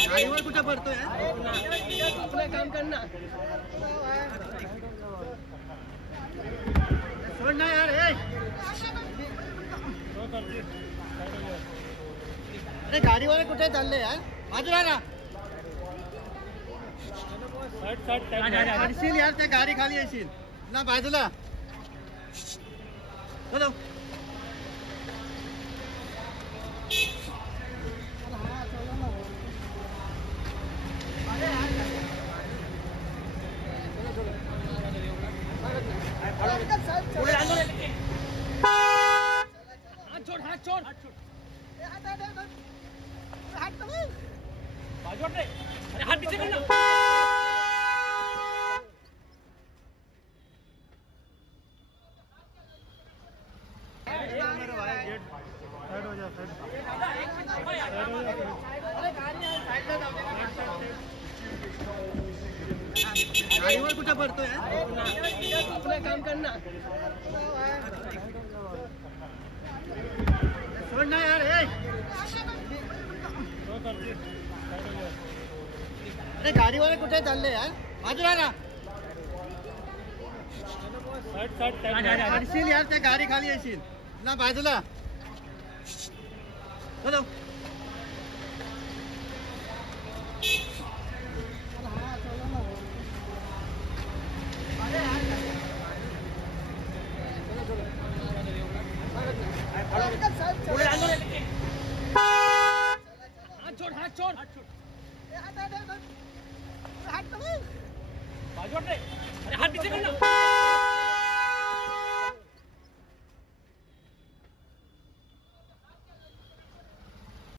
गाडीवर कुठे पडतोय आपलं काम करना सोड ना यार अरे गाडीवर कुठे चालले यार बाजूला ना पडशील यार त्या गाडी खाली येशील ना बाजूला चलो हाथ छोड़ हाथ छोड़ हाथ बाजू अरे हाथ पीछे करना गाडीवर कुठे पडतोय आपलं काम करना सोड ना यार अरे गाडीवर कुठे चालले यार बाजूला ना पडशील यार त्या गाडी खाली येशील ना बाजूला चलो हाथ छोड़ हाथ छोड़